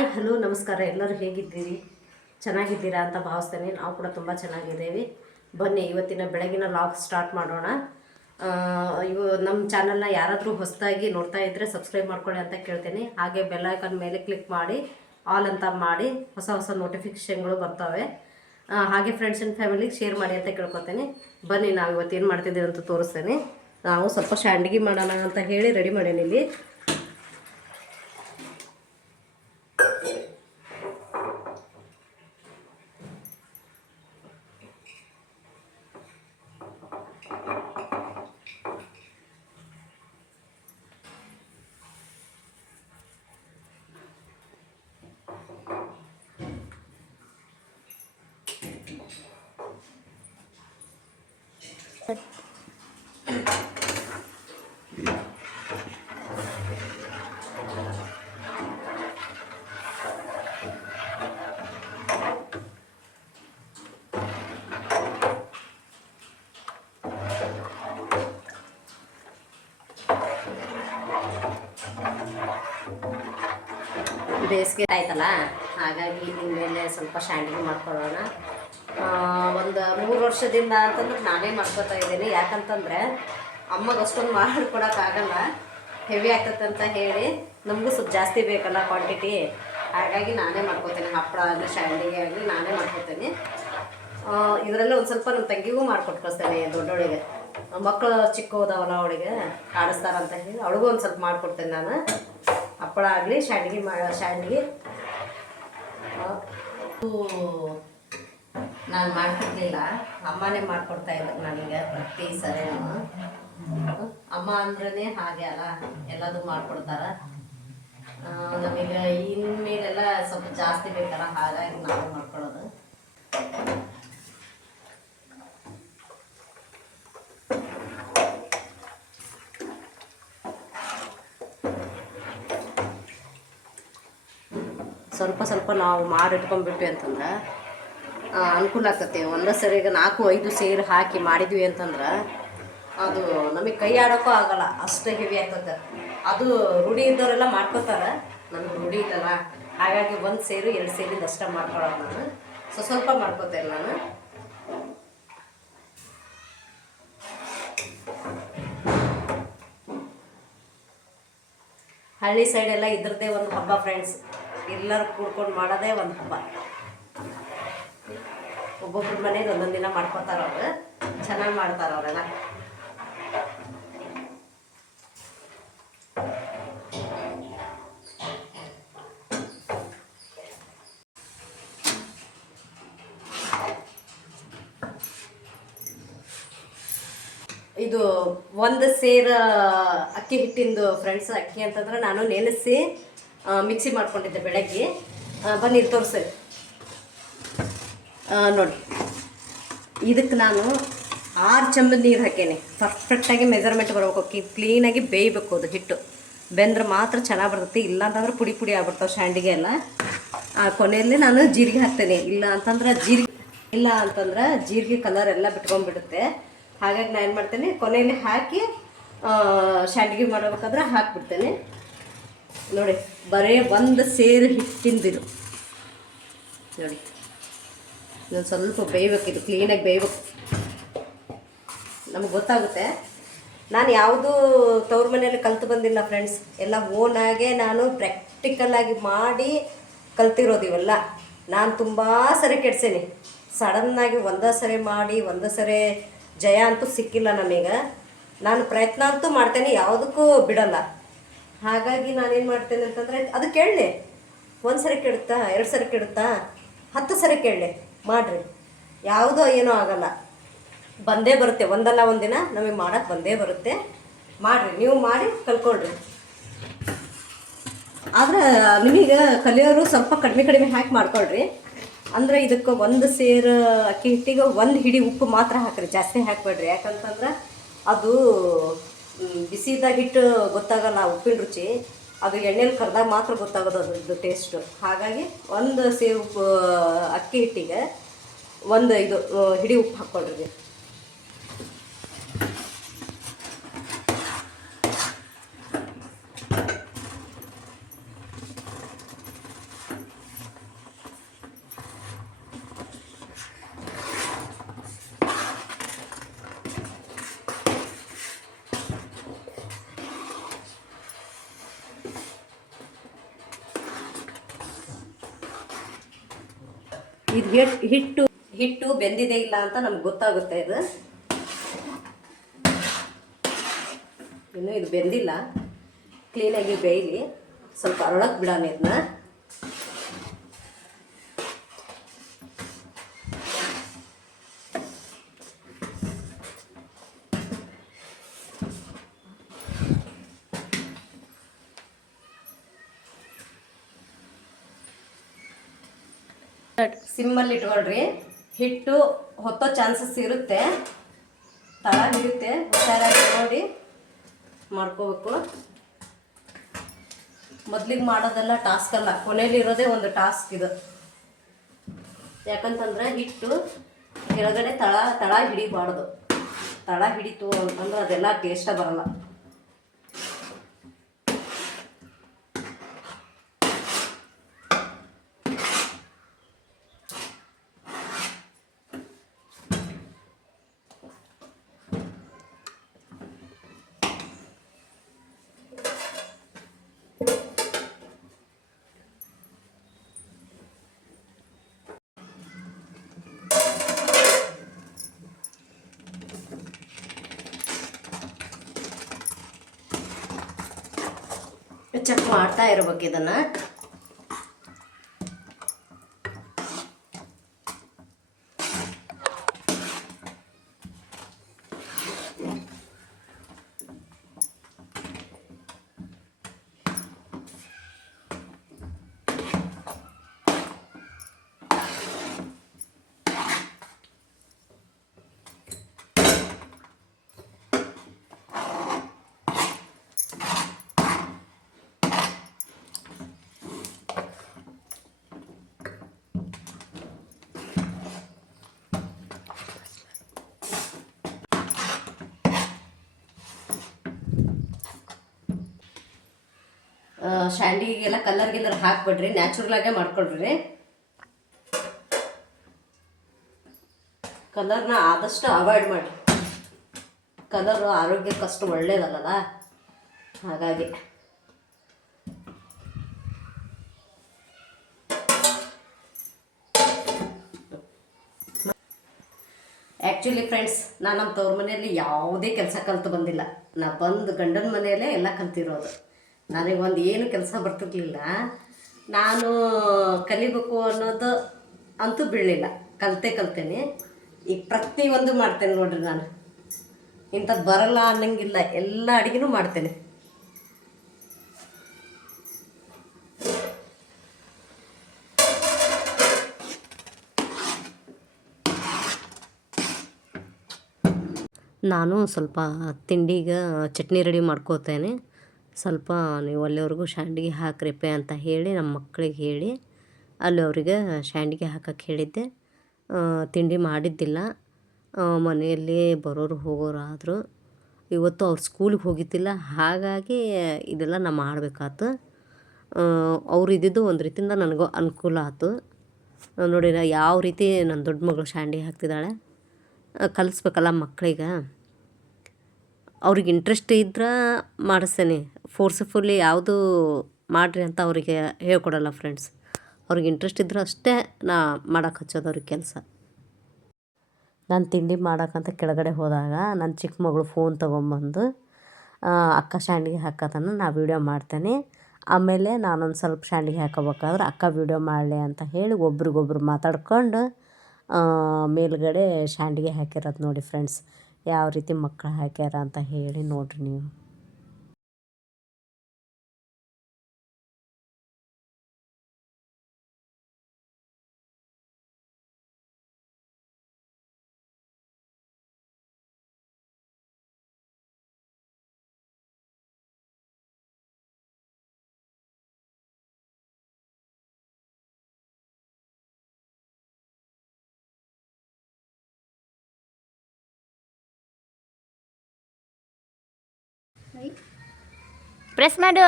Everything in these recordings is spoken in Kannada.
ಹಾಯ್ ಹಲೋ ನಮಸ್ಕಾರ. ಎಲ್ಲರೂ ಹೇಗಿದ್ದೀರಿ? ಚೆನ್ನಾಗಿದ್ದೀರಾ ಅಂತ ಭಾವಿಸ್ತೇನೆ. ನಾವು ಕೂಡ ತುಂಬ ಚೆನ್ನಾಗಿದ್ದೇವೆ. ಬನ್ನಿ ಇವತ್ತಿನ ಬೆಳಗಿನ ಲಾಗ್ ಸ್ಟಾರ್ಟ್ ಮಾಡೋಣ. ನಮ್ಮ ಚಾನಲ್ನ ಯಾರಾದರೂ ಹೊಸದಾಗಿ ನೋಡ್ತಾ ಇದ್ದರೆ ಸಬ್ಸ್ಕ್ರೈಬ್ ಮಾಡ್ಕೊಳ್ಳಿ ಅಂತ ಕೇಳ್ತೇನೆ. ಹಾಗೆ ಬೆಲ್ ಐಕಾನ್ ಮೇಲೆ ಕ್ಲಿಕ್ ಮಾಡಿ ಆಲ್ ಅಂತ ಮಾಡಿ ಹೊಸ ಹೊಸ ನೋಟಿಫಿಕೇಷನ್ಗಳು ಬರ್ತವೆ. ಹಾಗೆ ಫ್ರೆಂಡ್ಸ್ ಆ್ಯಂಡ್ ಫ್ಯಾಮಿಲಿಗೆ ಶೇರ್ ಮಾಡಿ ಅಂತ ಕೇಳ್ಕೊತೇನೆ. ಬನ್ನಿ ನಾವು ಇವತ್ತು ಏನು ಮಾಡ್ತಿದ್ದೀವಿ ಅಂತ ತೋರಿಸ್ತೇನೆ. ನಾವು ಸ್ವಲ್ಪ ಶಾಂಡ್ಗಿ ಮಾಡೋಣ ಅಂತ ಹೇಳಿ ರೆಡಿ ಮಾಡೇನಿ. ಇಲ್ಲಿ ಬೇಸಿಗೆ ಆಯ್ತಲ್ಲ, ಹಾಗಾಗಿ ಇನ್ಮೇಲೆ ಸ್ವಲ್ಪ ಶಾಂಡ್ಗಿ ಮಾಡ್ಕೊಳ್ಳೋಣ. ಒಂದು 3 ವರ್ಷದಿಂದ ಅಂತಂದ್ರೆ ನಾನೇ ಮಾಡ್ಕೊತಾ ಇದ್ದೀನಿ. ಯಾಕಂತಂದರೆ ಅಮ್ಮಗೆ ಅಷ್ಟೊಂದು ಮಾಡಿಕೊಡೋಕ್ಕಾಗಲ್ಲ, ಹೆವಿ ಆಗ್ತದೆ ಅಂತ ಹೇಳಿ. ನಮಗೂ ಸ್ವಲ್ಪ ಜಾಸ್ತಿ ಬೇಕಲ್ಲ ಕ್ವಾಂಟಿಟಿ, ಹಾಗಾಗಿ ನಾನೇ ಮಾಡ್ಕೊತೀನಿ. ಹಪ್ಪಳ ಆಗಲಿ ಶಾಂಡ್ಗಿ ಆಗಲಿ ನಾನೇ ಮಾಡ್ಕೊತೀನಿ. ಇದರಲ್ಲೇ ಒಂದು ಸ್ವಲ್ಪ ನಮ್ಮ ತಂಗಿಗೂ ಮಾಡಿಕೊಟ್ಟು ಕಳಿಸ್ತೇನೆ. ದೊಡ್ಡವಳಿಗೆ ಮಕ್ಕಳು ಚಿಕ್ಕವದವಲ್ಲ, ಅವಳಿಗೆ ಕಾಡಿಸ್ತಾರಂತ ಹೇಳಿ ಅವಳಿಗೂ ಒಂದು ಸ್ವಲ್ಪ ಮಾಡಿಕೊಡ್ತೇನೆ ನಾನು. ಹಪ್ಪಳ ಆಗಲಿ ಶಾಂಡ್ಗಿ ನಾನು ಮಾಡ್ತಿರ್ಲಿಲ್ಲ, ಅಮ್ಮನೇ ಮಾಡಿಕೊಡ್ತಾ ಇದ್ರು ನನಗೆ ಪ್ರತಿ ಸರಿನೂ. ಅಮ್ಮ ಅಂದ್ರೇ ಹಾಗೆ ಅಲ್ಲ, ಎಲ್ಲದೂ ಮಾಡಿಕೊಡ್ತಾರ. ನಮಗೆ ಇನ್ಮೇಲೆಲ್ಲ ಸ್ವಲ್ಪ ಜಾಸ್ತಿ ಬೇಕಲ್ಲ, ಹಾಗಾಗಿ ನಾವು ಮಾಡ್ಕೊಳ್ಳೋದು. ಸ್ವಲ್ಪ ಸ್ವಲ್ಪ ನಾವು ಮಾಡಿಟ್ಕೊಂಡ್ಬಿಟ್ವಿ ಅಂತಂದ್ರೆ ಅನುಕೂಲ ಆಗ್ತೈತಿ. ಒಂದೇ ಸರಿಗೆ 4-5 ಸೇರು ಹಾಕಿ ಮಾಡಿದ್ವಿ ಅಂತಂದ್ರೆ ಅದು ನಮಗೆ ಕೈ ಆಡೋಕ್ಕೂ ಆಗಲ್ಲ, ಅಷ್ಟು ಹೆವಿ ಆಗ್ತದೆ. ಅದು ರೂಢಿ ಇದ್ದವರೆಲ್ಲ ಮಾಡ್ಕೋತಾರೆ, ನನಗೆ ರೂಢಿ ಇಲ್ಲಲ್ಲ, ಹಾಗಾಗಿ 1 ಸೇರು 2 ಸೇರಿಂದ ಅಷ್ಟೇ ಮಾಡ್ಕೊಳ್ಳೋದು. ನಾನು ಸ್ವಲ್ಪ ಮಾಡ್ಕೋತೇನೆ. ನಾನು ಹಳ್ಳಿ ಸೈಡೆಲ್ಲ ಇದ್ರದ್ದೇ ಒಂದು ಹಬ್ಬ ಫ್ರೆಂಡ್ಸ್. ಎಲ್ಲರೂ ಕೂಡ್ಕೊಂಡು ಮಾಡೋದೇ ಒಂದು ಹಬ್ಬ. ಒಬ್ಬೊಬ್ರ ಮನೇಲಿ ಒಂದೊಂದು ದಿನ ಮಾಡ್ಕೊತಾರೆ, ಅವ್ರು ಚೆನ್ನಾಗಿ ಮಾಡ್ತಾರೆ ಅವರೆಲ್ಲ. ಇದು 1 ಸೇರು ಅಕ್ಕಿ ಹಿಟ್ಟಿಂದು ಫ್ರೆಂಡ್ಸ್. ಅಕ್ಕಿ ಅಂತಂದ್ರೆ ನಾನು ನೆನೆಸಿ ಮಿಕ್ಸಿ ಮಾಡ್ಕೊಂಡಿದ್ದೆ ಬೆಳಗ್ಗೆ. ಬನ್ನಿ ತೋರಿಸಿ ನೋಡಿ. ಇದಕ್ಕೆ ನಾನು 6 ಚಮಚ ನೀರು ಹಾಕೇನೆ. ಪರ್ಫೆಕ್ಟಾಗಿ ಮೆಜರ್ಮೆಂಟ್ ಬರ್ಬೇಕು, ಕ್ಲೀನಾಗಿ ಬೇಯಬೇಕು. ಅದು ಹಿಟ್ಟು ಬೆಂದ್ರೆ ಮಾತ್ರ ಚೆನ್ನಾಗಿ ಬರ್ತೈತಿ, ಇಲ್ಲ ಅಂತಂದ್ರೆ ಪುಡಿ ಪುಡಿ ಆಗ್ಬಿಡ್ತಾವೆ ಶಾಂಡಿಗೆ ಎಲ್ಲ. ಕೊನೆಯಲ್ಲಿ ನಾನು ಜೀರಿಗೆ ಹಾಕ್ತೇನೆ. ಇಲ್ಲ ಅಂತಂದ್ರೆ ಜೀರಿಗೆ ಕಲರ್ ಎಲ್ಲ ಬಿಟ್ಕೊಂಡ್ಬಿಡುತ್ತೆ. ಹಾಗಾಗಿ ನಾನು ಏನು ಮಾಡ್ತೇನೆ, ಕೊನೆಯಲ್ಲಿ ಹಾಕಿ ಶಾಂಡ್ಗಿ ಮಾಡಬೇಕಾದ್ರೆ ಹಾಕಿಬಿಡ್ತೇನೆ. ನೋಡಿ, ಬರೀ 1 ಸೇರು ಹಿಟ್ಟಿಂದಿದು ನೋಡಿ. ಇನ್ನೊಂದು ಸ್ವಲ್ಪ ಬೇಯಬೇಕು, ಇದು ಕ್ಲೀನಾಗಿ ಬೇಯಬೇಕು. ನಮಗೆ ಗೊತ್ತಾಗುತ್ತೆ. ನಾನು ಯಾವುದೂ ತವ್ರ ಮನೆಯಲ್ಲಿ ಕಲ್ತು ಬಂದಿಲ್ಲ ಫ್ರೆಂಡ್ಸ್. ಎಲ್ಲ ಓನಾಗೆ ನಾನು ಪ್ರಾಕ್ಟಿಕಲಾಗಿ ಮಾಡಿ ಕಲ್ತಿರೋದು ಇವೆಲ್ಲ. ನಾನು ತುಂಬ ಸರಿ ಕೆಡ್ಸೇನಿ. ಸಡನ್ನಾಗಿ ಒಂದೇ ಸರಿ ಮಾಡಿ ಒಂದೇ ಸರಿ ಜಯ ಅಂತೂ ಸಿಕ್ಕಿಲ್ಲ ನನಗೆ. ನಾನು ಪ್ರಯತ್ನ ಅಂತೂ ಮಾಡ್ತೇನೆ, ಯಾವುದಕ್ಕೂ ಬಿಡಲ್ಲ. ಹಾಗಾಗಿ ನಾನೇನು ಮಾಡ್ತೇನೆ ಅಂತಂದರೆ, ಅದು ಕೇಳಲಿ. 1 ಸರಿ ಕೆಡುತ್ತಾ, 2 ಸರಿ ಕೆಡುತ್ತಾ, 10 ಸರಿ ಕೇಳಲಿ, ಮಾಡಿರಿ, ಯಾವುದೋ ಏನೋ ಆಗಲ್ಲ, ಬಂದೇ ಬರುತ್ತೆ. ಒಂದಲ್ಲ ಒಂದು ದಿನ ನಮಗೆ ಮಾಡೋಕ್ಕೆ ಬಂದೇ ಬರುತ್ತೆ. ಮಾಡಿರಿ, ನೀವು ಮಾಡಿ ಕಲ್ಕೊಳ್ರಿ. ಆದರೆ ನಿಮಗೆ ಕಲಿಯೋರು ಸ್ವಲ್ಪ ಕಡಿಮೆ ಹಾಕಿ ಮಾಡ್ಕೊಳ್ರಿ. ಅಂದರೆ ಇದಕ್ಕೆ 1 ಸೇರು ಅಕ್ಕಿ ಹಿಟ್ಟಿಗೆ 1 ಹಿಡಿ ಉಪ್ಪು ಮಾತ್ರ ಹಾಕಿರಿ, ಜಾಸ್ತಿ ಹಾಕಬೇಡ್ರಿ. ಯಾಕಂತಂದ್ರೆ ಅದು ಬಿಸಿದಾಗ ಹಿಟ್ಟು ಗೊತ್ತಾಗಲ್ಲ ಉಪ್ಪಿನ ರುಚಿ. ಅದು ಎಣ್ಣೆಲಿ ಕರೆದಾಗ ಮಾತ್ರ ಗೊತ್ತಾಗೋದು ಅದ್ರದ್ದು ಟೇಸ್ಟು. ಹಾಗಾಗಿ 1 ಸೇರು ಉಪ್ಪು ಅಕ್ಕಿ ಹಿಟ್ಟಿಗೆ 1 ಹಿಡಿ ಉಪ್ಪು ಹಾಕ್ಕೊಳ್ರಿ. ಇದು ಹಿಟ್ಟು ಬೆಂದಿದೆ ಇಲ್ಲ ಅಂತ ನಮ್ಗೆ ಗೊತ್ತಾಗುತ್ತೆ. ಇನ್ನು ಇದು ಬೆಂದಿಲ್ಲ, ಕ್ಲೀನಾಗಿ ಬೇಯಲಿ, ಸ್ವಲ್ಪ ಅರಳಕ್ಕೆ ಬಿಡೋಣ ಇದನ್ನ. ಸಿಮ್ಮಲ್ಲಿ ಇಟ್ಕೊಳ್ರಿ. ಹಿಟ್ಟು ಹೊತ್ತೋ ಚಾನ್ಸಸ್ ಇರುತ್ತೆ, ತಳ ಹಿಡಿಯುತ್ತೆ, ಹುಷಾರಾಗಿ ನೋಡಿ ಮಾಡ್ಕೋಬೇಕು. ಮೊದಲಿಗೆ ಮಾಡೋದೆಲ್ಲ ಟಾಸ್ಕ್ ಅಲ್ಲ, ಕೊನೆಯಲ್ಲಿರೋದೇ ಒಂದು ಟಾಸ್ಕ್ ಇದು. ಯಾಕಂತಂದ್ರೆ ಹಿಟ್ಟು ಕೆಳಗಡೆ ತಳ ಹಿಡಿಬಾರ್ದು. ತಳ ಹಿಡಿತು ಅಂತಂದ್ರೆ ಅದೆಲ್ಲ ಟೇಸ್ಟ ಬರಲ್ಲ. ಚೆಕ್ ಮಾಡ್ತಾ ಇರ್ಬೇಕು ಇದನ್ನು. ಶಾಂಡಿಗೆಲ್ಲ ಕಲ್ಲರ್ ಹಾಕ್ಬಿಡ್ರಿ, ನ್ಯಾಚುರಲಾಗೇ ಮಾಡ್ಕೊಳ್ರಿ. ಕಲರ್ನ ಆದಷ್ಟು ಅವಾಯ್ಡ್ ಮಾಡಿ. ಕಲರು ಆರೋಗ್ಯಕ್ಕಷ್ಟು ಒಳ್ಳೇದಲ್ಲ, ಹಾಗಾಗಿ. ಆ್ಯಕ್ಚುಲಿ ಫ್ರೆಂಡ್ಸ್, ನಾನು ನಮ್ಮ ತವ್ರ ಮನೆಯಲ್ಲಿ ಯಾವುದೇ ಕೆಲಸ ಕಲಿತು ಬಂದಿಲ್ಲ. ನಾ ಬಂದು ಗಂಡನ ಮನೆಯಲ್ಲೇ ಎಲ್ಲ ಕಲ್ತಿರೋದು. ನನಗೊಂದು ಏನು ಕೆಲಸ ಬರ್ತಿರ್ಲಿಲ್ಲ. ನಾನು ಕಲಿಬೇಕು ಅನ್ನೋದು ಅಂತೂ ಬೀಳಲಿಲ್ಲ, ಕಲ್ತೇನೆ. ಈಗ ಪ್ರತಿಯೊಂದು ಮಾಡ್ತೇನೆ ನೋಡ್ರಿ. ನಾನು ಇಂಥದ್ದು ಬರಲ್ಲ ಅನ್ನಂಗಿಲ್ಲ, ಎಲ್ಲ ಅಡುಗೆನೂ ಮಾಡ್ತೇನೆ. ನಾನು ಸ್ವಲ್ಪ ತಿಂಡಿಗೆ ಚಟ್ನಿ ರೆಡಿ ಮಾಡ್ಕೋತೇನೆ. ಸ್ವಲ್ಪ ನೀವು ಅಲ್ಲಿವರೆಗೂ ಶಾಂಡಿಗೆ ಹಾಕ್ರಿಪ್ಪೆ ಅಂತ ಹೇಳಿ ನಮ್ಮ ಮಕ್ಕಳಿಗೆ ಹೇಳಿ ಅಲ್ಲಿ ಅವರಿಗೆ ಶಾಂಡಿಗೆ ಹಾಕಕ್ಕೆ ಹೇಳಿದ್ದೆ. ತಿಂಡಿ ಮಾಡಿದ್ದಿಲ್ಲ, ಮನೆಯಲ್ಲಿ ಬರೋರು ಹೋಗೋರು ಆದರು. ಇವತ್ತು ಅವ್ರು ಸ್ಕೂಲಿಗೆ ಹೋಗಿದ್ದಿಲ್ಲ, ಹಾಗಾಗಿ ಇದೆಲ್ಲ ನಾ ಮಾಡಬೇಕಾಯ್ತು. ಅವ್ರು ಇದ್ದಿದ್ದು ಒಂದು ರೀತಿಯಿಂದ ನನಗೂ ಅನುಕೂಲ ಆಯ್ತು. ನೋಡಿ ಯಾವ ರೀತಿ ನನ್ನ ದೊಡ್ಡ ಮಗಳು ಶಾಂಡಿಗೆ ಹಾಕ್ತಿದ್ದಾಳೆ. ಕಲಿಸ್ಬೇಕಲ್ಲ ಮಕ್ಕಳಿಗೆ. ಅವ್ರಿಗೆ ಇಂಟ್ರೆಸ್ಟ್ ಇದ್ರೆ ಮಾಡಿಸ್ತೇನೆ. ಫೋರ್ಸ್ಫುಲ್ಲಿ ಯಾವುದು ಮಾಡಿರಿ ಅಂತ ಅವರಿಗೆ ಹೇಳ್ಕೊಡಲ್ಲ ಫ್ರೆಂಡ್ಸ್. ಅವ್ರಿಗೆ ಇಂಟ್ರೆಸ್ಟ್ ಇದ್ರೆ ಅಷ್ಟೇ ನಾ ಮಾಡೋಕೆ ಹಚ್ಚೋದು ಅವ್ರಿಗೆ ಕೆಲಸ. ನಾನು ತಿಂಡಿ ಮಾಡೋಕ್ಕಂತ ಕೆಳಗಡೆ ಹೋದಾಗ ನನ್ನ ಚಿಕ್ಕ ಮಗಳು ಫೋನ್ ತೊಗೊಂಬಂದು ಅಕ್ಕ ಶಾಂಡಿಗೆ ಹಾಕೋದನ್ನು ನಾ ವೀಡಿಯೋ ಮಾಡ್ತೇನೆ. ಆಮೇಲೆ ನಾನೊಂದು ಸ್ವಲ್ಪ ಶಾಂಡಿಗೆ ಹಾಕೋಬೇಕಾದ್ರೆ ಅಕ್ಕ ವೀಡಿಯೋ ಮಾಡಲಿ ಅಂತ ಹೇಳಿ ಒಬ್ರಿಗೊಬ್ರು ಮಾತಾಡ್ಕೊಂಡು ಮೇಲ್ಗಡೆ ಶಾಂಡಿಗೆ ಹಾಕಿರೋದು ನೋಡಿ ಫ್ರೆಂಡ್ಸ್. ಯಾವ ರೀತಿ ಮಕ್ಕಳು ಹಾಕ್ಯಾರ ಅಂತ ಹೇಳಿ ನೋಡ್ರಿ ನೀವು. ಪ್ರೆಸ್ ಮಾಡು.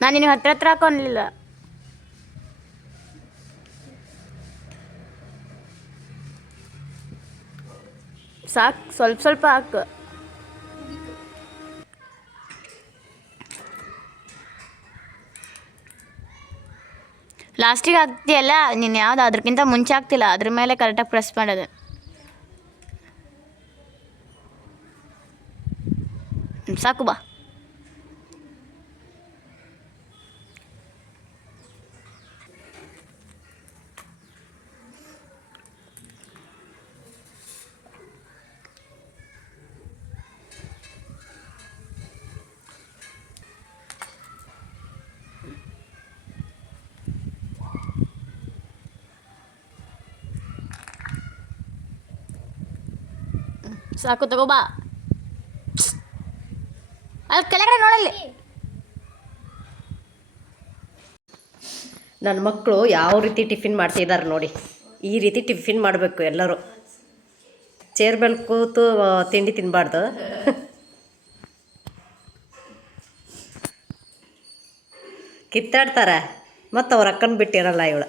ನಾನು ನಿನಗೆ ಹತ್ರ ಹಾಕೊನ್ಲಿಲ್ಲ. ಸಾಕು, ಸ್ವಲ್ಪ ಹಾಕು. ಲಾಸ್ಟಿಗೆ ಆಗ್ತೀಯಲ್ಲ ನೀನು ಯಾವ್ದು ಅದಕ್ಕಿಂತ ಮುಂಚೆ ಆಗ್ತಿಲ್ಲ ಅದ್ರ ಮೇಲೆ ಕರೆಕ್ಟಾಗಿ ಪ್ರೆಸ್ ಮಾಡೋದು. ಸಾಕು ಬಾ. ಸಾಕು ತಗೋ ಬಾ. ಅಲ್ಲಿ ಕೆಳಗಡೆ ನೋಡಲ್ಲಿ. ನನ್ನ ಮಕ್ಕಳು ಯಾವ ರೀತಿ ಟಿಫಿನ್ ಮಾಡ್ತಿದ್ದಾರೆ ನೋಡಿ. ಈ ರೀತಿ ಟಿಫಿನ್ ಮಾಡಬೇಕು ಎಲ್ಲರೂ. ಚೇರ್ ಮೇಲೆ ಕೂತು ತಿಂಡಿ ತಿನ್ನಬಾರ್ದು. ಕಿತ್ತಾಡ್ತಾರೆ ಮತ್ತು ಅವ್ರ ಅಕ್ಕನ ಬಿಟ್ಟಿರಲ್ಲ ಇವಳು.